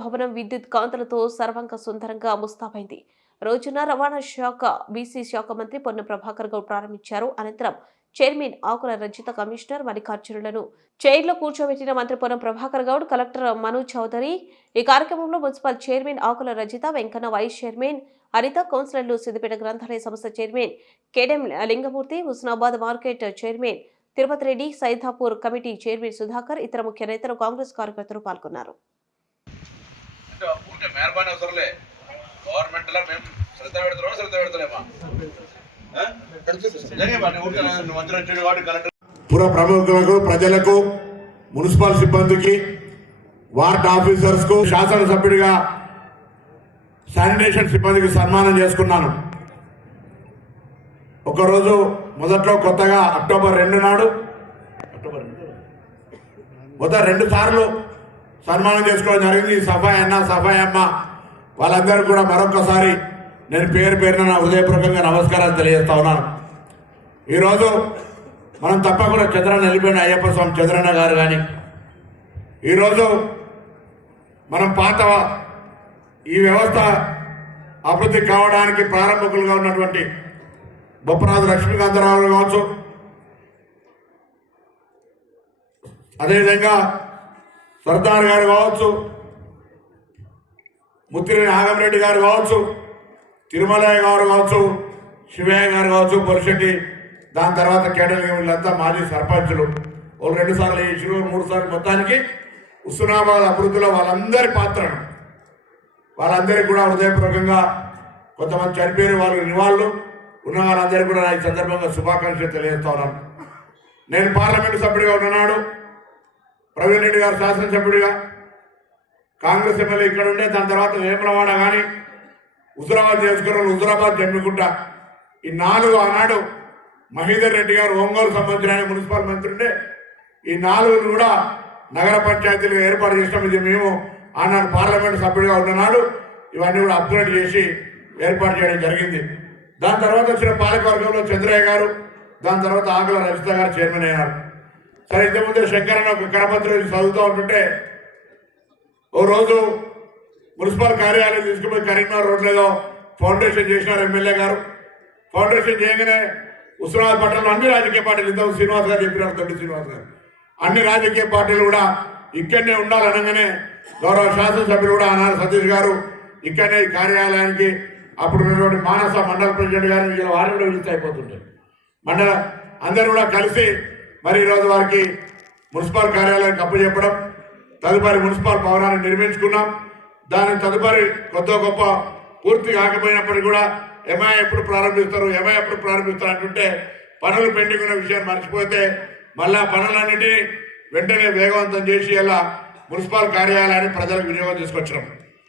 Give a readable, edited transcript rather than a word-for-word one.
భవనం విద్యుత్ కాంతులతో సర్వంగ సుందరంగా ముస్తాబైంది. రోజున రవాణా శాఖ బీసీ శాఖ మంత్రి పొన్నం ప్రభాకర్ గౌడ్ ప్రారంభించారు. అనంతరం చైర్మన్ ఆకుల రజిత, కమిషనర్ మల్లికార్జునులను చైర్లో కూర్చోబెట్టిన మంత్రి పొన్నం ప్రభాకర్ గౌడ్, కలెక్టర్ మను చౌదరి. ఈ కార్యక్రమంలో municipal chairman Akula Rajitha, Venkanna, vice chairman Anitha, కౌన్సిలర్లు సిద్దిపేట గ్రంథాలయ సంస్థ chairman Kedem Lingamurthy, Husnabad market chairman Tirupati Reddy, Saidapur committee chairman Sudhakar, ఇతర ముఖ్య నేతలు, కాంగ్రెస్ కార్యకర్తలు పాల్గొన్నారు. పుర ప్రముఖులకు, ప్రజలకు, మున్సిపల్ సిబ్బందికి, వార్డ్ ఆఫీసర్స్ కు, శాసనసభ్యుడిగా శానిటేషన్ సిబ్బందికి సన్మానం చేసుకున్నాను. ఒకరోజు మొదట్లో కొత్తగా అక్టోబర్ 2 నాడు మొదట 2 సార్లు సన్మానం చేసుకోవడం జరిగింది. సఫాయి అన్న, సఫాయి అమ్మ వాళ్ళందరూ కూడా మరొకసారి నేను పేరు పేరున నా హృదయపూర్వకంగా నమస్కారాలు తెలియజేస్తా ఉన్నాను. ఈరోజు మనం తప్పకుండా చంద్రన్న వెళ్ళిపోయిన అయ్యప్ప స్వామి చంద్రన్న గారు కానీ, ఈరోజు మనం పాత ఈ వ్యవస్థ అభివృద్ధి కావడానికి ప్రారంభకులుగా ఉన్నటువంటి బొప్పరాజు లక్ష్మీకాంతరావు కావచ్చు, అదేవిధంగా సర్దార్ గారు కావచ్చు, ముత్తిరేని ఆగమరెడ్డి గారు కావచ్చు, తిరుమలయ్య గారు కావచ్చు, శివయ్య గారు కావచ్చు, పొలిశెట్టి, దాని తర్వాత కేడల్ వీళ్ళంతా మాజీ సర్పంచులు. వాళ్ళు 2 సార్లు చేసిరు, 3 సార్లు. మొత్తానికి హుస్నాబాద్ అభివృద్ధిలో వాళ్ళందరి పాత్రను, వాళ్ళందరికీ కూడా హృదయపూర్వకంగా, కొంతమంది చనిపోయిన వాళ్ళు నివాళులు ఉన్న వాళ్ళందరికీ కూడా ఈ సందర్భంగా శుభాకాంక్షలు తెలియజేస్తా ఉన్నాను. నేను పార్లమెంటు సభ్యుడిగా ఉన్ననాడు ప్రవీణ్ రెడ్డి గారు శాసనసభ్యుడిగా, కాంగ్రెస్ ఎమ్మెల్యే ఇక్కడ ఉండే, దాని తర్వాత వేములవాడ కానీ హుజురాబాద్ చేసుకున్న హుజురాబాద్ జమ్మికుంట, ఈ 4 ఆనాడు మహీధర్ రెడ్డి గారు ఒంగోలు సంబంధించిన మున్సిపల్ మంత్రి ఉండే, ఈ 4 కూడా నగర పంచాయతీలుగా ఏర్పాటు చేసినాం. ఇది మేము ఆనాడు పార్లమెంటు సభ్యుడిగా ఉన్ననాడు ఇవన్నీ కూడా అప్గ్రేడ్ చేసి ఏర్పాటు చేయడం జరిగింది. దాని తర్వాత వచ్చిన పాలకవర్గంలో చంద్రయ్య గారు, దాని తర్వాత ఆకుల రజిత గారు చైర్మన్ అయ్యారు. సరే, ఇంతకుముందే శంకరన్న ఒక కరపత్రం చదువుతూ ఉంటుంటే, ఓ రోజు మున్సిపల్ కార్యాలయం తీసుకుపోయి కరీంనగర్ రోడ్లలో ఫౌండేషన్ చేసినారు ఎమ్మెల్యే గారు. ఫౌండేషన్ చేయగానే హుస్నాబాద్ పట్టణంలో అన్ని రాజకీయ పార్టీలు, ఇంతకు శ్రీనివాస్ గారు చెప్పినారు, తొట్టి శ్రీనివాస్ గారు, అన్ని రాజకీయ పార్టీలు కూడా ఇక్కడనే ఉండాలనగానే గౌరవ శాసనసభ్యులు కూడా ఆనాడు సతీష్ గారు ఇక్కడనే కార్యాలయానికి, అప్పుడు ఉన్నటువంటి మానస మండల ప్రెసిడెంట్ గారు, వీళ్ళ వారు కూడా విజిట్ అయిపోతుంటారు. మండల అందరూ కూడా కలిసి మరి ఈరోజు వారికి మున్సిపల్ కార్యాలయానికి అప్పచెప్పడం, తదుపరి మున్సిపల్ భవనాన్ని నిర్మించుకున్నాం. దాని తదుపరి కొత్త గొప్ప పూర్తి కాకపోయినప్పటికీ కూడా ఎంఐ ఎప్పుడు ప్రారంభిస్తారు అంటుంటే పనులు పెండింగ్ ఉన్న విషయాన్ని మర్చిపోతే మళ్ళా పనులన్నిటినీ వెంటనే వేగవంతం చేసి ఇలా మున్సిపల్ కార్యాలయాన్ని ప్రజలకు వినియోగం తీసుకొచ్చినాం.